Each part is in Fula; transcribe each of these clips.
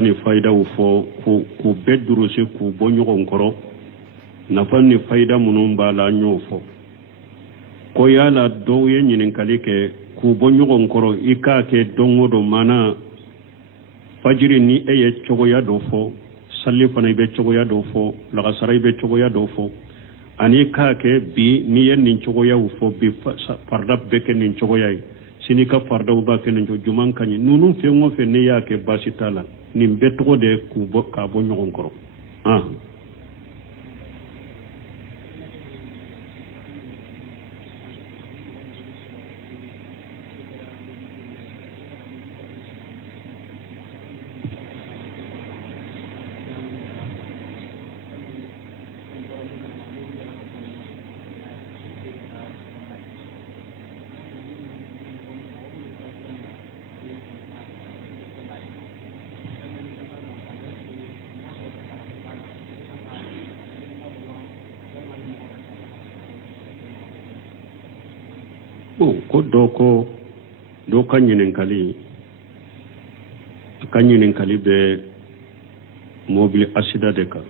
ni fayda ufo ku bedru se ku bonyo ngoro na fanni fayda munum bala nyofo ko yala do ye nyinin kalike ku bonyo ngoro ika ke dongodo mana fajiri ni eye chogo ya do fo salli fana be chogo ya do fo la sarai be chogo ya do fo ani ka ke bi ni yen nin chogo ya ufo bi farda be ke nin chogo ya sini ka farda ba ke nin juman kanyi nunu fe ngo fe ne ya ke basitala nin be togo de ku bo ka bo nyogon koro ko do kanyinen kali be mobile asida de ka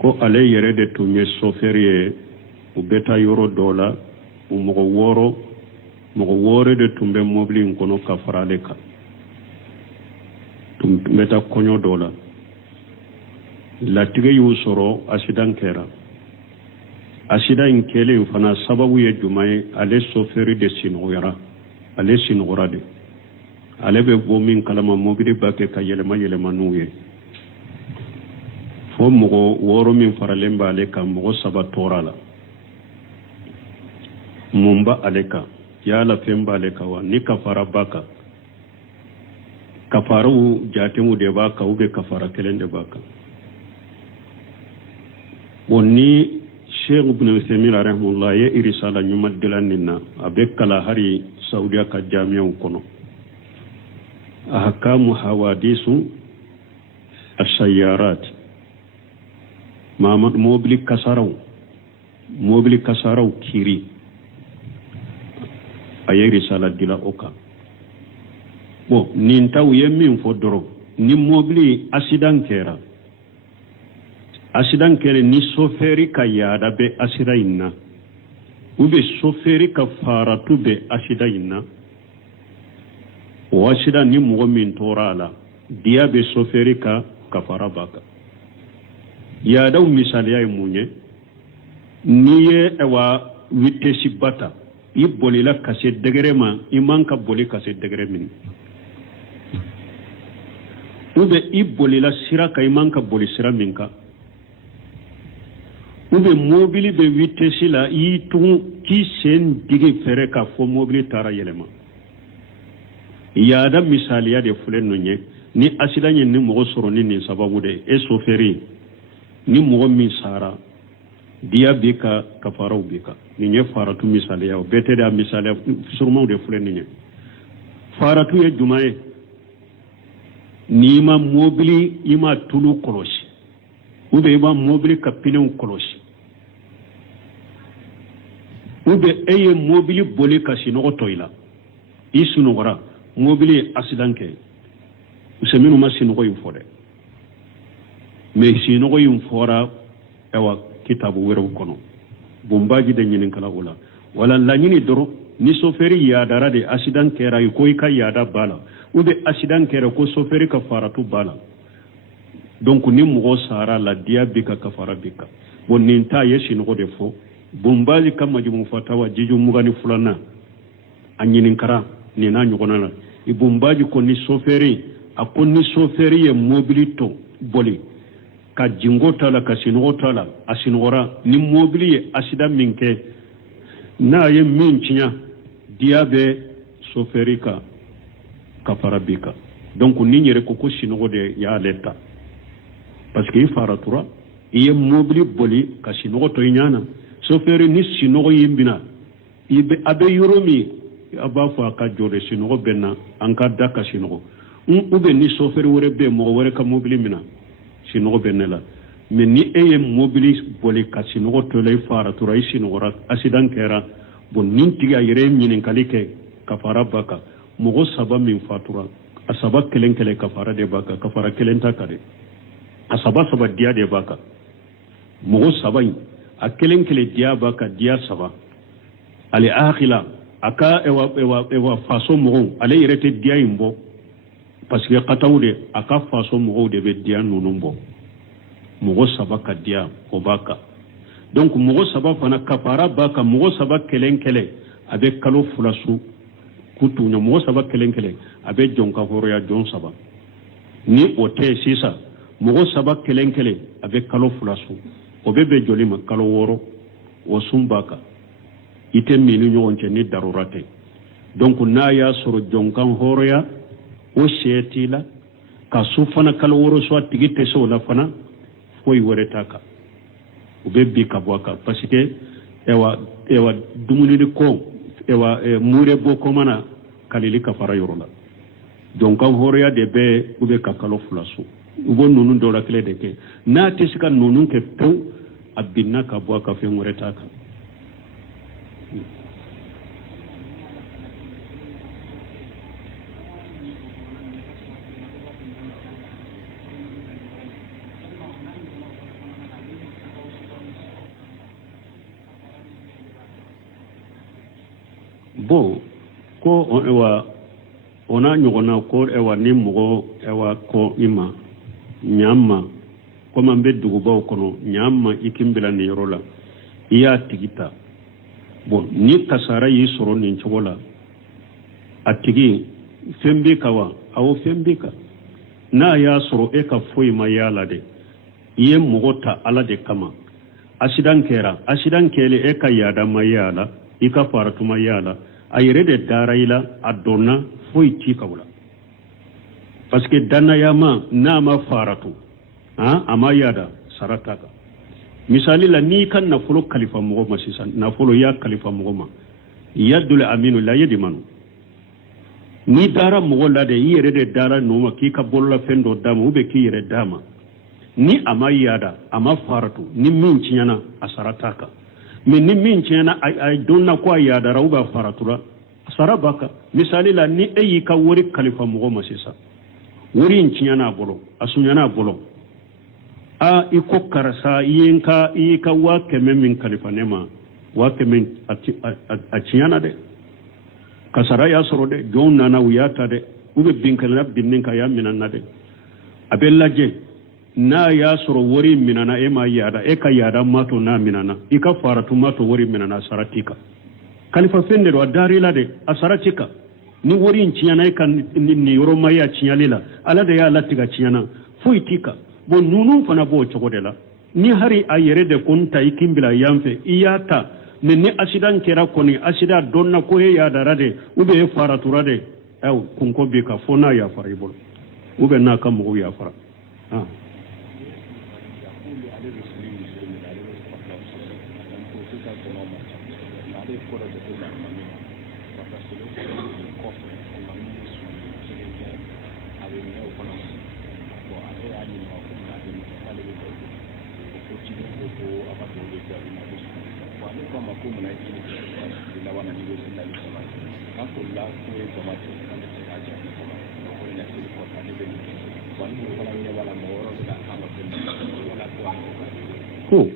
ko ale yere de tumye soferie u beta yoro dola u mogo wore de tumbe mobile kono ka farale ka tum meta konyo dola la tige yu soro asidan kera asida in kele fana sababu ye jumai ale soferi de sinogora ale sinogora de ale be bomin kalama mobili bake ka yelema nuye fo mogo woro min faralemba ale ka mogo saba torala mumba ale ka yala femba ale ka wa ni kafara baka kafaru jatemu de baka ube kafara kelende baka woni Sheikh Ibn Uthaymeen rahimahullah ye irisala nyumad dilanina abe kala hari Saudiya ka jami'a kono ahkamu hawadisu as-sayyarat mamad mobili kasaraw kiri aye irisala dila oka bo nin taw yemin fodoro ni mobili accident kere ni soferi ka yada be asira inna ube soferi ka faratu be asida inna o asida ni mogo min torala dia be soferi ka kafara baka yada misali ay munye niye ewa witesi bata iboli la kase degere ma imanka boli kase degere min ube iboli la sira ka imanka boli sira minka ube mobili be vitesi la tun ki sen digi fere ka fo mobili tara yelema yada misaliya de fulen no nye ni asidanye ni mogo soro ni sababu de soferi ni mogo min sara dia bika kafarau bika ni nye faratu misaliya o bete da misaliya surma de fulen ni nye faratu ye jumae ni ma mobili ima tulu kolosi ube ima mobili kapine kolosi ube eye mobili boli kasi nogo toila isu nogora mobili asidanke useminu masinogo yufode me sinogo yufora ewa kitabu wero kono bombaji de nyinin kala wala wala la nyini doro ni soferi ya darade asidanke ra ko ika yada bala ube asidanke ra ko soferi ka faratu bala donc ni mugo sara la diabika ka farabika boninta yesinogo de fo bombazi kama jumu fatawa jiju mugani fulana anyinin kara ni na nyugona la ibombaji ko ni soferi akoni soferi ye mobilito boli ka jingota la ka sinogota la asinora ni mobili ye asida minke na ye minchinya diabe soferi ka kafarabika donc ni nyere ko sinogode ya leta parce que faratura ye mobili boli ka sinogoto inyana soferi ni sinogo yimbina ibe abe yuromi abafa ka jode sinogo benna anka daka sinogo ube ni soferi wore be mo wore ka mobili mina sinogo benela mais ni eye mobili boli ka sinogo to lay fara to ray sinogo ra asidan kera bon nintiga yere nyinin kalike kafara baka mogo saba min fatura asaba kelen kelen kafara de baka kafara kelen ta kare asaba saba dia de baka mogo sabai a kelen kelen dia baka dia saba ale akhila aka ewa faso mogo ale irete dia imbo parce que katawde aka faso mogo de be dia nunumbo mogo saba ka dia o baka donc mogo saba fana kafara baka mogo saba kelen kelen abe kalo fulasu kutu nya mogo saba kelen kelen abe jonka horoya jon saba ni ote sisa mogo saba kelen kelen abe kalo fulasu obebe jolima kalo woro o sumbaka ite minu nyonche ni darurate donc na ya soro jonkan horoya o shetila ka sufana kalo woro so tigite so la fana foi woretaka obebe kabwaka parce que ewa dumuni ko ewa mure boko mana kalili kafara yorola jonkan horoya de be ube kakalo fulasu ubo nunun dola kle de ke na tisika nunun ke pew abinna ka bwa ka fe ngoreta ka bo ko ewa ona nyogona ko ewa ni mugo ewa ko ima nyama koma mbe dugubaw kono nyama ikimbila ni yorola iya tigita bon ni kasara yi soro ni chogola atigi fembe kawa awo fembe ka na ya soro e ka foi mayala de iye mugota ala de kama asidan kele e ka yada mayala ika faratu mayala ayire de daraila adona foi tikawla parce que dana yama na ma faratu ama yada sarataka misali la ni kan na fulo khalifa mugo masisan na fulo ya khalifa mugo ma yadul aminu la yadimanu ni dara mugo la de yere de dara no ma ki ka bolla fendo dama ube ki yere dama ni ama yada ama faratu ni min cinyana asarataka mais ni min cinyana ay donna ko yada rawba faratura sarabaka misali la ni ayi ka wori khalifa mugo masisa wori cinyana bolo asunyana bolo a iko karasa yika wa keme min kalifanema wa keme a ciyana de kasara ya soro de jon nana wiyata de ube binkala binnin ka ya minana de abellaje na ya soro wori minana e ma yada e ka yada mato na minana ika faratu mato wori minana saratika kalifa fende do darila de asaratika ni wori ciyana e kan ni yoro maya ciyalela ala de ya latiga ciyana fuitika bon nunu fana bo chogodela ni hari ayere de kunta ikimbila yamfe iyata ne asidan kera koni asida donna ko he ya darade ube faratura de kunko be ka fona ya faribol ube na kam mo ya fara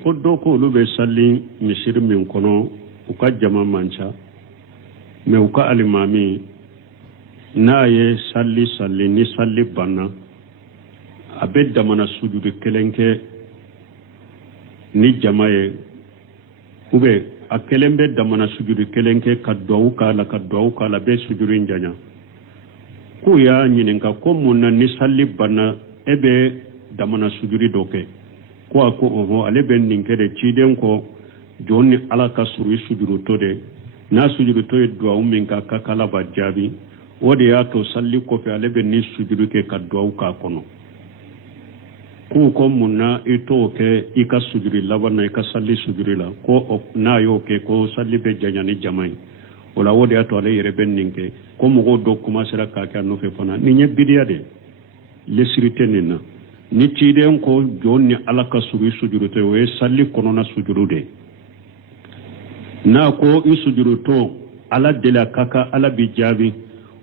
ko doko lube salli misir min kono uka jama mancha me uka alimami na ye salli ni salli banna abe damana sujudu kelenke ni jamaye ube a kelembe damana sujudu kelenke ka duwawu kala be sujudu njanya ku ya nyininka ko munna ni salli banna ebe damana sujudu doke ko ako ale ben ninkede ciden ko jonni ala ka suru sujudu to de na sujudu to duwawu min ka kala ba jabi wode ya to salli ko fe ale ben ni sujudu ke ka duwawu ka kono ko munna ito ke ika sujudu labana ika salli sujudu la ko na yo ke ko salli be janyani jamai wala wode ya to ale yere ben ninke ko mo do kuma sira ka ka no fe fana ni nye bidiya de lesirite nina ni ciden ko jonni ala ka suru sujudu to we salli kono na sujudu de na ko sujudu to ala de la kaka ala bi jabi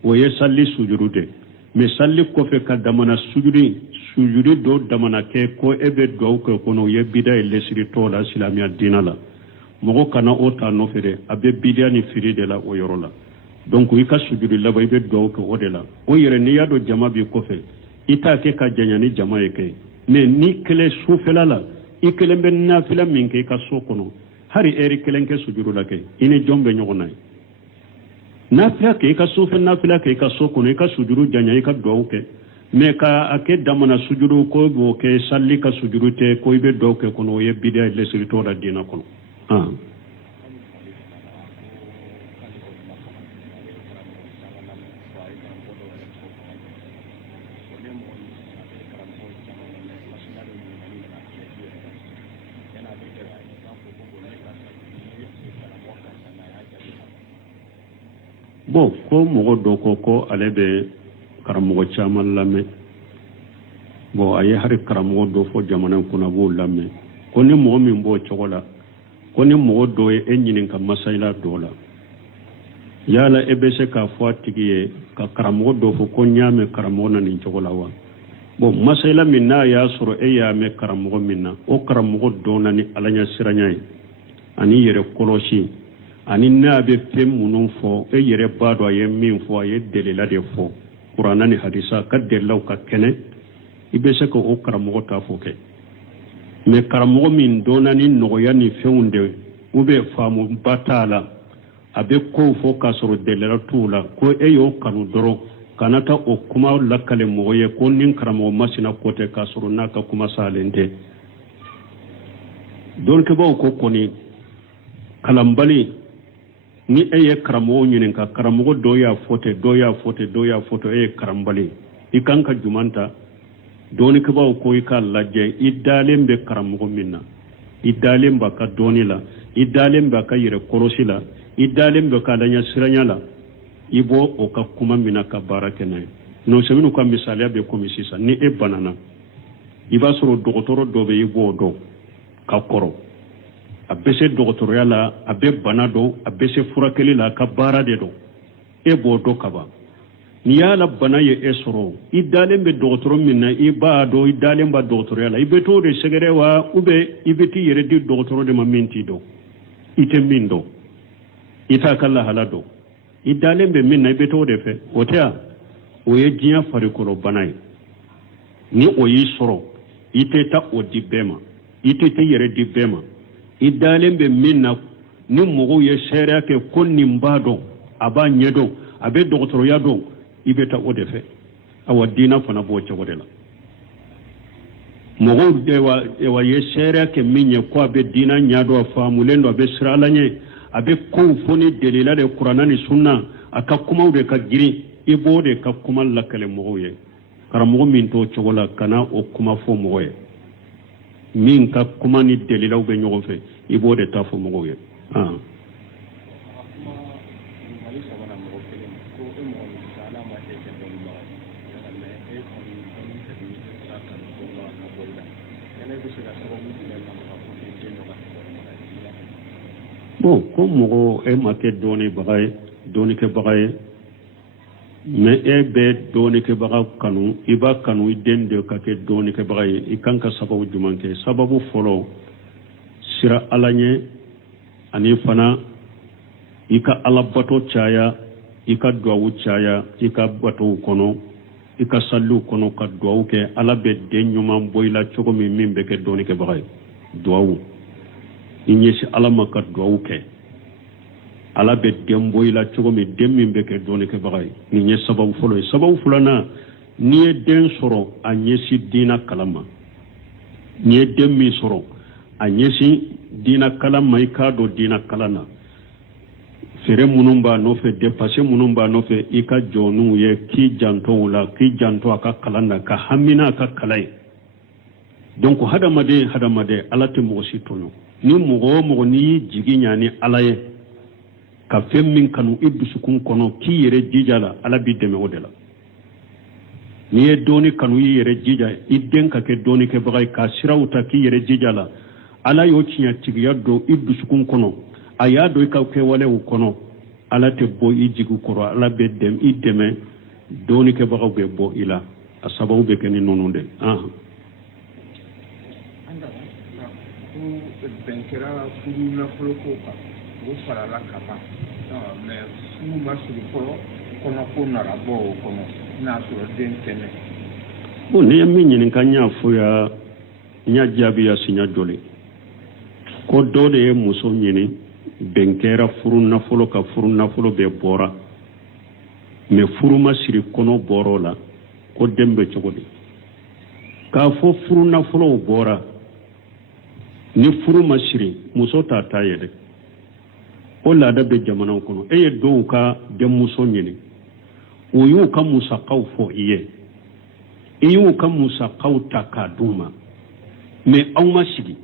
o ye salli sujudu de mais salli ko fe ka damana sujudi do damana ke ko ebe do ko kono ye bida le siri to la islamia dinala mogo kana o ta no fere abe bida ni firi de la o yorola donc i ka sujudi la bay be do ko o de la o yere ni yado jama bi ko fe ita ke ka janya ni jama ye ke mais ni kele sufela la i kele ben nafila min ke ka so kono hari eri kelen ke sujudu la ke ini jombe nyogona nafila ke ka sufe nafila ke ka so kono ka sujudu janya ka do ke mais ka ake damana sujudu ko bo ke salli ka sujudu te ko be do ke kono ye bida le siri to da dina kono bon ko mogo do ko ale be karamogo caman lamɛn bon a ye hari karamogo do fo jamana kunna b'o lamɛn ko ni mɔgɔ min b'o cogo la ko ni mɔgɔ dɔ ye e ɲininka masayila dɔ la yala e bɛ se k'a fɔ a tigi ye ka karamogo dɔ fɔ ko n y'a mɛn karamogo na nin cogo la wa bon masayila min n'a y'a sɔrɔ e y'a mɛn karamogo min na o karamogo dɔ na ni alaɲɛ siranya ye ani yɛrɛ kɔlɔsi ani n'a bɛ fɛn minnu fɔ e yɛrɛ b'a dɔn a ye min fɔ a ye delila de fɔ Qur'ana ni hadisa ka delilaw ka kɛnɛ i bɛ se ka o karamɔgɔ ta fɔ kɛ mais karamɔgɔ min dɔnna ni nɔgɔya ni fɛnw de ou bien faamuba t'a la a bɛ kow fɔ k'a sɔrɔ delila t'u la ko e y'o kanu dɔrɔn kana taa o kuma lakale mɔgɔ ye ko ni karamɔgɔ masina ko tɛ k'a sɔrɔ n'a ka kuma salen tɛ dɔnkɛbaw ko kɔni kalanbali ni e ye karamɔgɔ ɲininka karamɔgɔ dɔ y'a fɔ ten dɔ y'a fɔ ten dɔ y'a fɔ ten e ye karanbali i kan ka juman ta dɔɔnikɛbaw ko i k'a lajɛ i dalen bɛ karamɔgɔ min na i dalen b'a ka dɔɔni la i dalen b'a ka yɛrɛ kɔrɔsi la i dalen bɛ k'a laɲɛ siranya la i bɔ o ka kuma min na ka baara kɛ n'a ye nɔsɛminu ka misaliya bɛ komi sisan ni e banana i b'a sɔrɔ dɔgɔtɔrɔ dɔ bɛ i b'o dɔn ka kɔrɔ a bɛ se dɔgɔtɔrɔya la a bɛ bana dɔn a bɛ se furakɛli la a ka baara de dɔn e b'o dɔn ka ban ni y'a la bana ye e sɔrɔ i dalen bɛ dɔgɔtɔrɔ min na i b'a dɔn i dalen b'a dɔgɔtɔrɔya la i bɛ t'o de sɛgɛrɛ wa ou bien i bɛ t'i yɛrɛ di dɔgɔtɔrɔ de ma min t'i dɔn i tɛ min dɔn i t'a ka lahala dɔn i dalen bɛ min na i bɛ t'o de fɛ o tɛ wa o ye diɲɛ farikolo bana ye ni o y'i sɔrɔ i tɛ taa o di bɛɛ ma i tɛ t'i yɛrɛ di bɛɛ ma i dalen bɛ min na ni mɔgɔw ye sariya kɛ ko nin b'a dɔn a b'a ɲɛ dɔn a bɛ dɔgɔtɔrɔya dɔn i bɛ taa o de fɛ awa diina fana b'o cogo de la mɔgɔw wa ye sariya kɛ min ye ko a bɛ diina ɲɛ dɔn a faamulen dɔn a bɛ siran ala ɲɛ a bɛ kow fɔ ni delila de kuranna ni sunna a ka kumaw de ka girin i b'o de ka kuma lakale mɔgɔw ye karamɔgɔ min t'o cogo la kana o kuma fɔ mɔgɔ ye min ka kuma ni delilaw bɛ ɲɔgɔn fɛ i b'o de ta fɔ mɔgɔw ye bon ko mɔgɔ e ma kɛ dɔɔnibaga ye dɔɔnikɛbaga ye mais e bɛ dɔɔnikɛbaga kanu i b'a kanu i den de ka kɛ dɔɔnikɛbaga ye i kan ka sababu jumɛn kɛ sababu fɔlɔ sira ala ɲɛ ani fana i ka alabato caya i ka duwawu caya i ka batow kɔnɔ i ka saliw kɔnɔ ka duwawu kɛ ala bɛ den ɲuman bɔ i la cogo min bɛ kɛ dɔɔnikɛbaga ye duwawu i ɲɛsi ala ma ka duwawu kɛ ala bɛ den bɔ i la cogo min den min bɛ kɛ dɔɔnikɛbaga ye nin ye sababu fɔlɔ ye sababu filanan n'i ye den sɔrɔ a ɲɛsi diina kalan ma n'i ye den min sɔrɔ a ɲɛsin diina kalan ma i k'a dɔn diina kalan na feere minnu b'a nɔfɛ depase minnu b'a nɔfɛ i ka jɔ n'u ye k'i janto o la k'i janto a ka kalan na ka hamina a ka kalan ye donc hadamaden ala tɛ mɔgɔ si tɔɲɔ ni mɔgɔ o mɔgɔ n'i y'i jigi ɲa ni ala ye ka fɛn min kanu i dusukun kɔnɔ k'i yɛrɛ jija la ala b'i dɛmɛ o de la n'i ye dɔɔni kanu i yɛrɛ jija i den ka kɛ dɔɔnikɛbaga ye ka siraw ta k'i yɛrɛ jija la ala y'o tiɲɛtigiya don i dusukun kɔnɔ a y'a dɔn i ka kɛwalew kɔnɔ ala tɛ bɔ i jigi kɔrɔ ala bɛ i dɛmɛ doni ke bagaw be bo ila asababu be ken nononde benkera furu na folo ko ka o fara la kaba mais furu ma suru folo kono ko na rabo kono na so den tene bo ne yammi nyin kanya fu ya nya jabi ya sinya dole ko dole muso nyini benkera furu na folo ka furu na folo be bora mais furu ma siri kono borola ko dembe chogodi ka fo furu na folo bora ni furu masiri muso ta tayede o laada be jamana kono e ye dow ka de muso nyini o yu ka musaqaw fo iye e yu ka musaqaw takaduma me aw masigi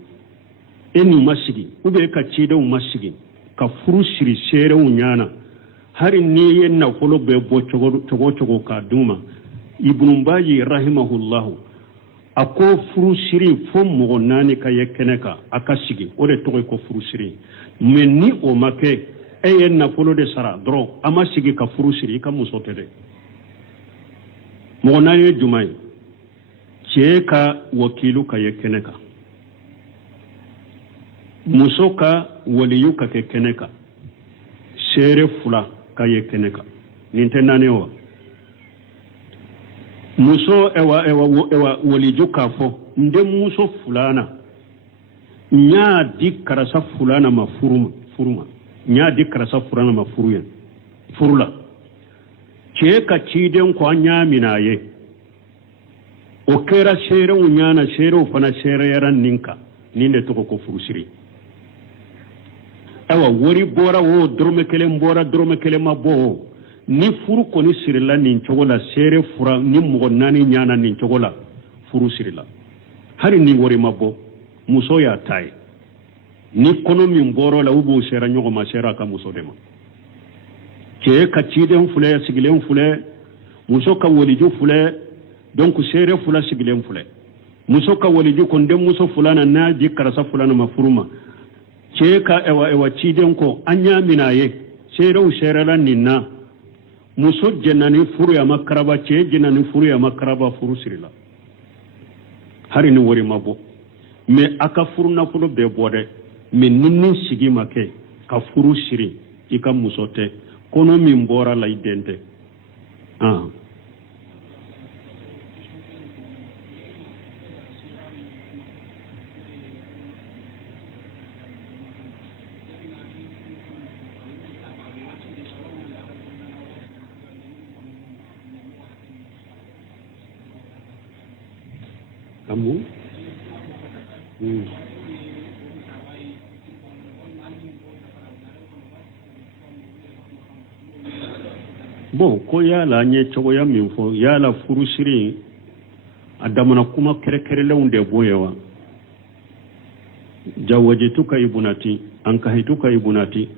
e ni masigi ube ka cide o masigi ka furu siri sere o nyana hari ni ye na folo be bo chogo ka duma ibn baji rahimahullahu ako furu siri fo mogo nani ka ye keneka aka sigi o de togo ko furu siri mais ni o make e ye nafolo de sara dron ama sigi ka furu siri ka muso tede mogo nani ye jumai cee ka wakilu ka ye keneka muso ka waliyu ka ke keneka sere fula ka ye keneka ninte nani wa muso ewa waliju kafo nde muso fulana nya di karasa fulana ma furuma nya di karasa fulana ma furula ke ka ciden ko anya minaye o kera shere unyana shere fana shere yaran ninka ninde to ko furusiri ewa wori bora wo drome kele ma bo ni furu koni sirila nin cogola sere fura ni mogo nani nyana nin cogola furu sirila hari ni wori mabo muso ya tai ni kono min boro la ubu sera nyogo ma sera ka muso dema ke ka ciden fule sigilen fule muso ka woliju fule donc sere fula sigilen fule muso ka woliju konde muso fulana na di karasa fulana mafuruma ke ka ewa ciden ko anya minaye sere u sere la ninna muso jenani furu ya makaraba ce jenani furu ya makaraba furu sirila hari ni wori mabo me aka furu na furu be bode me ninni sigi make ka furu siri ika muso te kono min bora la idente kamu bon ko yala nye chogo ya minfo yala furu siri adamana kuma kere unde boyewa jawajituka ibunati ankahituka ibunati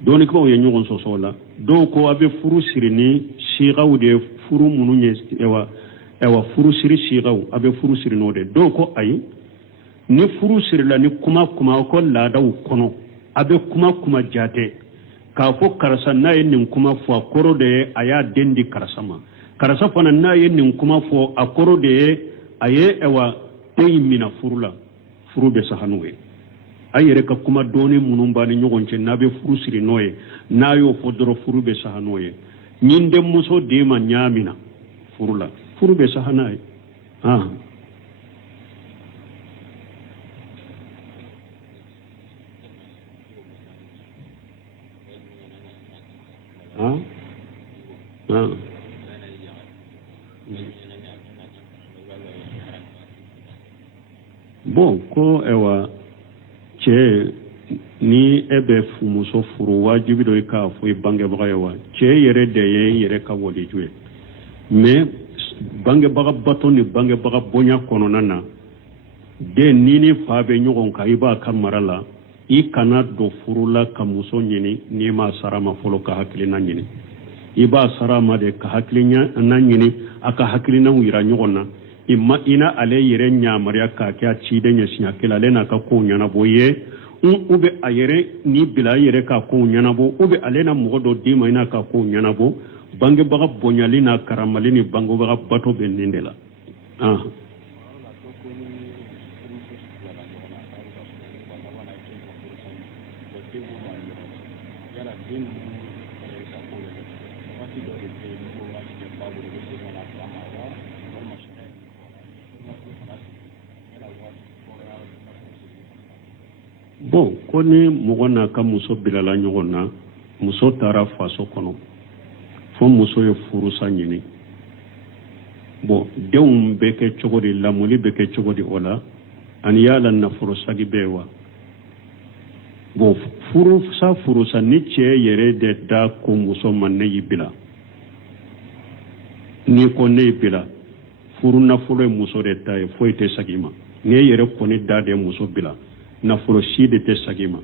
doni ko ye nyogon sosola do ko abe furu siri ni sigawde furu mununye ewa furu siri sigaw abe furu siri node do ko ayi ni furu siri la ni kuma ko ladaw kono abe kuma jate ka fo karasa na yin nin kuma fo akoro de aya dendi karasa ma karasa fana na yin nin kuma fo akoro de aye ewa teyi mina furula furu be sahanwe ayere ka kuma doni munumba ni nyogonche na be furu siri noye na yo fodoro furu be sahanwe nyinde muso de ma nyamina furula furu be sahanai bon ko ewa che ni ebe muso furu wajibi do ka fu bange bagawa che yere de yere ka wodi juwe mais bange baga bato ni bange baga bonya kono nana de nini fabe nyogon ka iba kamarala i kana do furula ka muso nyini ni ma sarama folo ka hakilina nyini iba sarama de ka hakilinya na nyini aka hakilina wira nyogona imma ina ale yere nyamariya ka kya cide nya sinya kila lena ka ko nyana boye ube ayere ni bila yere ka ko nyana bo ube ale na mogodo dima ina ka ko nyana bo bange baga bonyali na karamali ni bango baga bato benindela bon ko ni mɔgɔ n'a ka muso bilala ɲɔgɔn na muso taara faso kɔnɔ fo muso ye furusa ɲini bon denw bɛ kɛ cogo di lamɔli bɛ kɛ cogo di o la ani y'a la nafolo sagi bɛɛ wa bon furusa ni cɛ yɛrɛ de da ko muso ma ne y'i bila ni ko ne y'i bila furu nafolo ye muso de ta ye foyi tɛ sagi ma ni e yɛrɛ kɔni da de muso bila nafolo si de tɛ sagi ma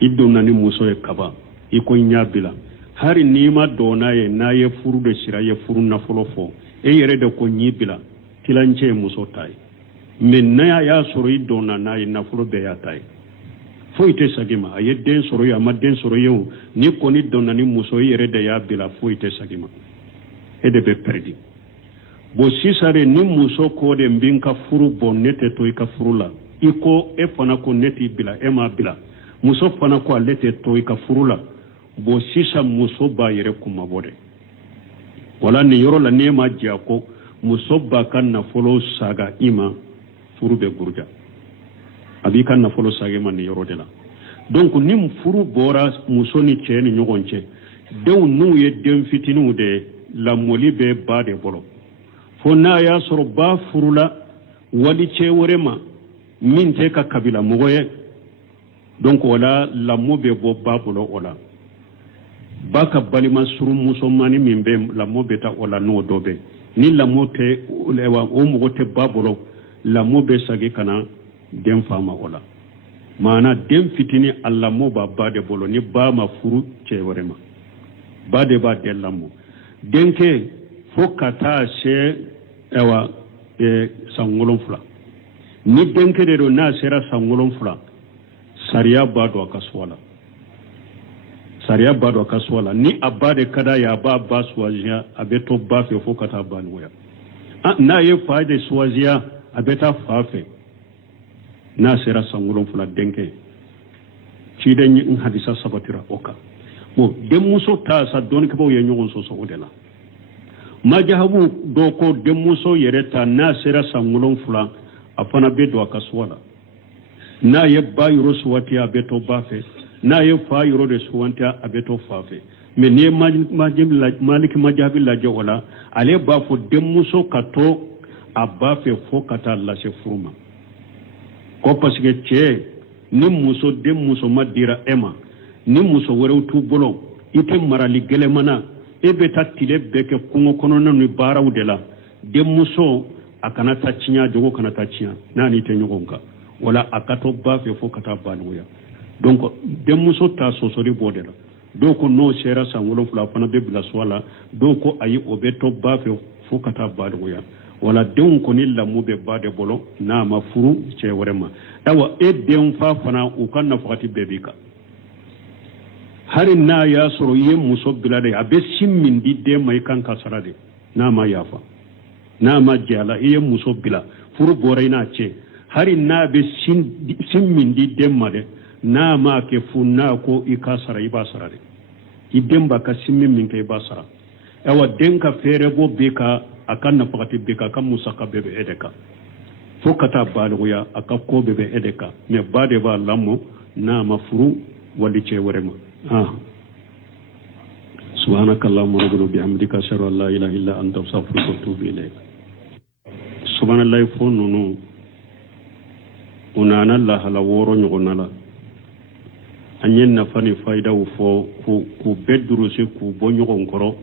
i donna ni muso ye kaba i ko ɲa bila hari n'i ma dɔn n'a ye n'a ye furu de sira ye furu nafolo fɔ e yɛrɛ de ko ɲi bila tilancɛ ye muso ta ye mais n'a y'a sɔrɔ i dɔnna n'a ye nafolo bɛɛ y'a ta ye foyi tɛ sagi ma a ye den sɔrɔ ye a ma den sɔrɔ ye o ni kɔni dɔnna ni muso i yɛrɛ de y'a bila foyi tɛ sagi ma e de bɛ pɛridi bon sisan de ni muso ko de n bɛ n ka furu bɔ ne tɛ to i ka furu la i ko e fana ko ne t'i bila e m'a bila muso fana ko ale tɛ to i ka furu la bon sisan muso b'a yɛrɛ kumabɔ dɛ wala nin yɔrɔ la n'e ma diya ko muso b'a ka nafolo saga i ma furu bɛ guruja a b'i ka nafolo saga i ma nin yɔrɔ de la donc ni furu bɔra muso ni cɛ ni ɲɔgɔn cɛ denw n'u ye den fitininw de lamɔli bɛ ba de bolo fo n'a y'a sɔrɔ ba furula wali cɛ wɛrɛ ma min tɛ ka kabila mɔgɔ ye donc wala lamɔ bɛ bɔ ba bolo o la ba ka balima suru musomanni min bɛ lamɔ bɛ taa o la n'o dɔ bɛ ni lamɔ tɛ o mɔgɔ tɛ ba bolo lamɔ bɛ sagi ka na den fa ma o la maana den fitinin a lamɔ b'a ba de bolo ni ba ma furu cɛ wɛrɛ ma ba de b'a den lamɔ denkɛ fo ka taa se san 7 ni denkɛ de don n'a sera san 7 sariya b'a dɔn a ka so la sariya b'a dɔn a ka so la ni a ba de ka d'a ye a b'a ba suwaziya a bɛ to ba fɛ fo ka taa ba nɔgɔya n'a ye fa de suwaziya a bɛ taa fa fɛ n'a sera san 7 denkɛ ciden in hadisa sabatira o kan bon denmuso ta sa dɔnnikɛbaw ye ɲɔgɔn sɔsɔ o de la majahabu dɔw ko denmuso yɛrɛ ta n'a sera san 7 a fana bɛ don a ka so la n'a ye ba yɔrɔ suwanti a bɛ to ba fɛ n'a ye fa yɔrɔ de suwanti a bɛ to fa fɛ mais n'i ye maliki majahabi lajɛ o la ale b'a fɔ denmuso ka to a ba fɛ fo ka taa lase furu ma ko parce que cɛ ni muso denmuso ma dira e ma ni muso wɛrɛw t'u bolo i tɛ marali gɛlɛmana e bɛ taa tile bɛɛ kɛ kungo kɔnɔna ni baaraw de la denmuso a kana taa tiɲɛ jogo kana taa tiɲɛ n'a ni tɛ ɲɔgɔn kan wala a ka to ba fɛ fo ka taa ba nɔgɔya donc denmuso ta sɔsɔli b'o de la dɔw ko n'o sera san 7 a fana bɛ bila so la dɔw ko ayi o bɛ to ba fɛ fo ka taa ba nɔgɔya wala denw kɔni lamɔ bɛ ba de bolo n'a ma furu cɛ wɛrɛ ma awa e den fa fana u ka nafagati bɛɛ b'i kan hari n'a y'a sɔrɔ i ye muso bila de a bɛ sin min di den ma i kan ka sara de n'a ma yafa n'a ma jɛ a la i ye muso bila furu bɔra i n'a cɛ hari n'a bɛ sin min di den ma dɛ n'a ma kɛ fu n'a ko i ka sara i b'a sara de i den b'a ka sin min kɛ i b'a sara awa den ka fɛɛrɛ bɔ bɛ ka a ka nafagati bɛ kan a ka musaka bɛɛ bɛ e de kan fo ka taa ba nɔgɔya a ka ko bɛɛ bɛ e de kan mais ba de b'a lamɔ n'a ma furu wali cɛ wɛrɛ ma subhanakallahumma rabbana bihamdika ashhadu an la ilaha illa anta astaghfiruka wa atubu ilayk subhanallahi fo nunu unana lahala woro ɲɔgɔnna la an ye nafa ni fayidaw fɔ k'u bɛɛ durusi k'u bɔ ɲɔgɔn kɔrɔ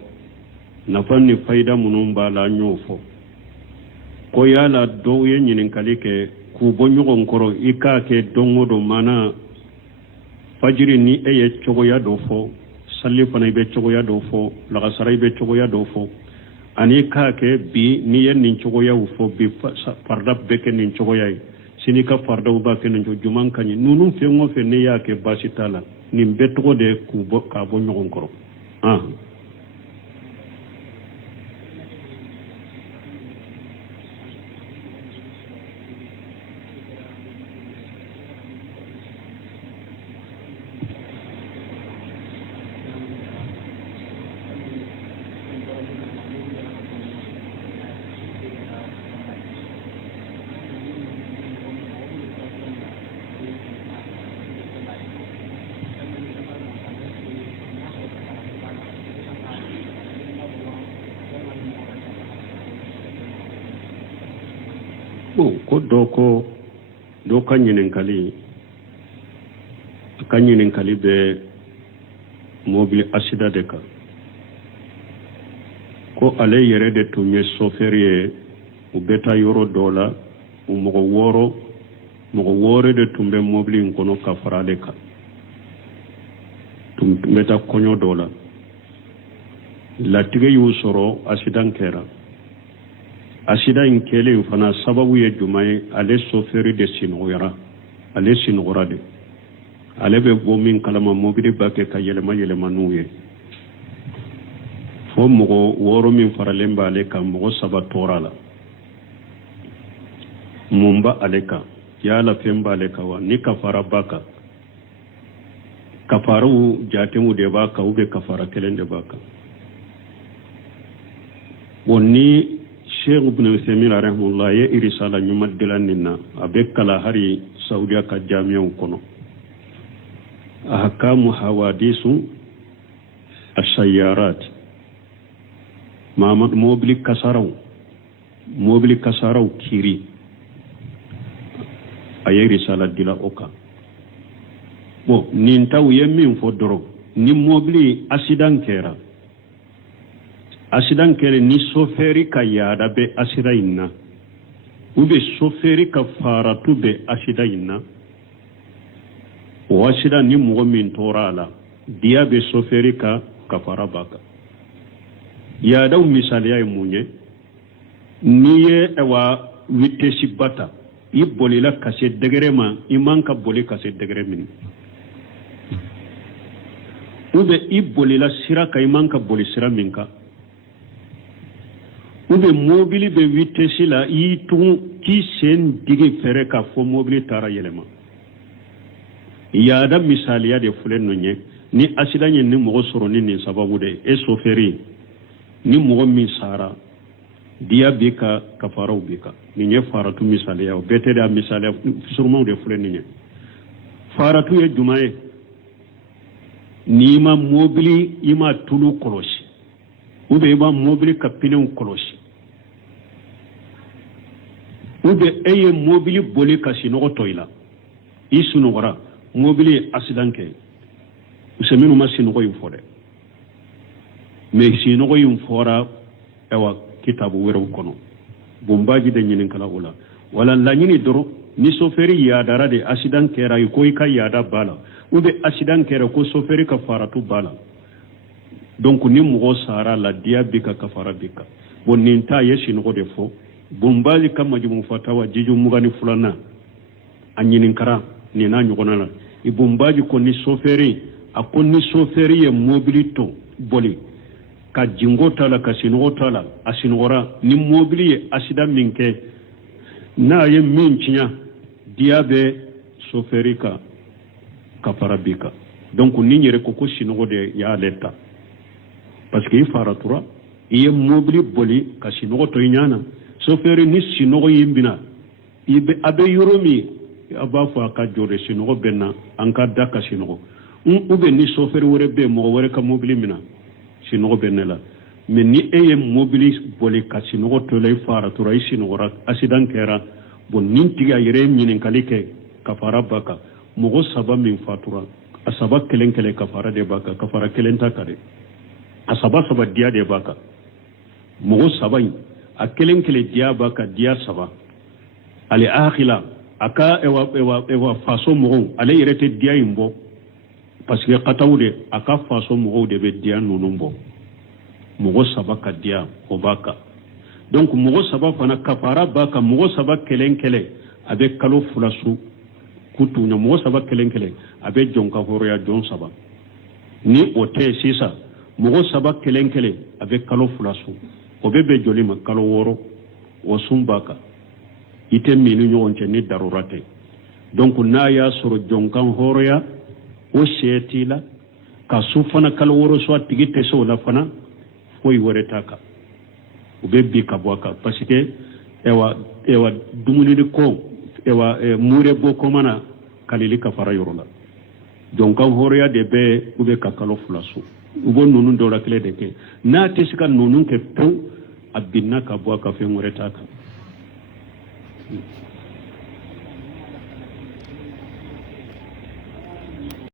nafa ni fayida minnu b'a la an y'o fɔ ko yala dɔw ye ɲininkali kɛ k'u bɔ ɲɔgɔn kɔrɔ i k'a kɛ don o don maana fajiri ni e ye cogoya dɔ fɔ sali fana i bɛ cogoya dɔ fɔ lagasara i bɛ cogoya dɔ fɔ ani k'a kɛ bi n'i ye nin cogoyaw fɔ bi farida bɛɛ kɛ nin cogoya ye sini ka faridaw b'a kɛ nin juman ka ɲi ninnu fɛn o fɛn ne y'a kɛ baasi t'a la nin bɛɛ tɔgɔ de k'a bɔ ɲɔgɔn kɔrɔ bon ko do ka ɲininkali bɛ mobili asida de kan ko ale yɛrɛ de tun ye chauffeur ye u bɛ taa yɔrɔ dɔ la u mɔgɔ wɔɔrɔ de tun bɛ mobili in kɔnɔ ka fara ale kan tun bɛ taa kɔɲɔ dɔ la latigɛ y'u sɔrɔ accident kɛra accident in kɛlen fana sababu ye jumɛn ye ale chauffeur de sinɔgɔra de ale bɛ bɔ min kalama mobili b'a kɛ ka yɛlɛma n'u ye fo mɔgɔ wɔɔrɔ min faralen b'ale kan mɔgɔ 3 tɔɔra la mun b'a ale kan yala fɛn b'ale kan wa ni kafara b'a kan kafaraw jatew de b'a kan ou bien kafara kelen de b'a kan bon ni Cheikh Ibn Uthaymeen rahimahullah ye irisala ɲuman dilan nin na a bɛ kala hari Saudiya ka jamiyaw kɔnɔ ahkamu hawadisu ashayarat mobili kasaraw kiri a ye risala dila o kan bon nin taw ye min fɔ dɔrɔn ni mobili accident kɛra ni chauffeur ka yaada bɛ accident in na ou bien chauffeur ka faratu bɛ accident in na o accident ni mɔgɔ min tɔɔra a la diya bɛ chauffeur ka kafara b'a kan yaadaw misaliya ye mun ye n'i ye vitesse bata i bolila ka se degere ma i man ka boli ka se degere min ou bien i bolila sira kan i man ka boli sira min kan ou bien mobili bɛ vitesse la i tun k'i sen digi fɛrɛ k'a fɔ mobili taara yɛlɛma yaada misaliya de filɛ ninnu ye ni accident ye ni mɔgɔ sɔrɔ ni nin sababu de e chauffeur ni mɔgɔ min sara diya b'i ka kafaraw b'i kan nin ye faratu misaliya o bɛɛ tɛ a misaliya surmaw de filɛ nin ye faratu ye jumɛn ye n'i ma mobili i ma tulu kɔlɔsi ou bien i ma mobili ka pneu kɔlɔsi ou bien e ye mobili boli ka sinɔgɔ tɔ i la i sunɔgɔra mobili ye accident kɛ muso minnu ma sinɔgɔ in fɔ dɛ mais sinɔgɔ in fɔra kitabu wɛrɛw kɔnɔ bonbaji de ɲininkala o la wala laɲini dɔrɔn ni chauffeur yaadara de accident kɛra i ko i ka yaada b'a la ou bien accident kɛra ko chauffeur ka faratu b'a la donc ni mɔgɔ sara la diya bi ka kafara bi kan bon nin ta ye sinɔgɔ de fɔ bonbaji ka majmu fatawa jiju 22 a ɲininkara nin n'a ɲɔgɔnna la i bonbaji ko ni chauffeur ye mobili to boli ka jingo ta la ka sinɔgɔ ta la a sinɔgɔra ni mobili ye accident min kɛ n'a ye min tiɲɛ diya bɛ chauffeur ka kafara bi kan donc ni yɛrɛ ko sinɔgɔ de y'ale ta parce que i faratura i ye mobili boli ka sinɔgɔ to i ɲana chauffeur ni sinɔgɔ y'i minɛ a bɛ yɔrɔ min a b'a fɔ a ka jɔ de sinɔgɔ bɛ na an ka da ka sinɔgɔ ou bien ni chauffeur wɛrɛ bɛ mɔgɔ wɛrɛ ka mobili minɛ sinɔgɔ bɛ ne la mais ni e ye mobili boli ka sinɔgɔ to la i faratura i sinɔgɔra accident kɛra bon nin tigi a yɛrɛ ye ɲininkali kɛ kafara b'a kan mɔgɔ 3 min fatura a 3 kelen kafara de b'a kan kafara kelen ta kan dɛ a 3 diya de b'a kan mɔgɔ 3 in a kelen diya b'a kan diya 3 ale akhila a ka faso mɔgɔw ale yɛrɛ tɛ diya in bɔ parce que kataw de a ka faso mɔgɔw de bɛ diya ninnu bɔ mɔgɔ 3 ka diya o b'a kan donc mɔgɔ 3 fana kafara b'a kan mɔgɔ 3 kelen a bɛ kalo 2 su kutunya mɔgɔ 3 kelen a bɛ jɔn ka hɔrɔnya jɔn 3 ni o tɛ sisan mɔgɔ 3 kelen a bɛ kalo 2 su o bɛ bɛn joli ma kalo 6 o sun b'a kan i tɛ min ni ɲɔgɔn cɛ ni darura tɛ donc n'a y'a sɔrɔ jɔnkan hɔrɔnya o sɛ t'i la ka su fana kalo 6 su a tigi tɛ se o la fana foyi wɛrɛ t'a kan u bɛ bi ka bɔ a kan parce que dumuni ko mure bɔ ko mana kalili kafara yɔrɔ la jɔnkan hɔrɔnya de bɛ u bɛ ka kalo 2 su u b'o ninnu dɔw la kelen de kɛ n'a tɛ se ka ninnu kɛ pewu a binna ka bɔ a kan fɛn wɛrɛ t'a kan Mm.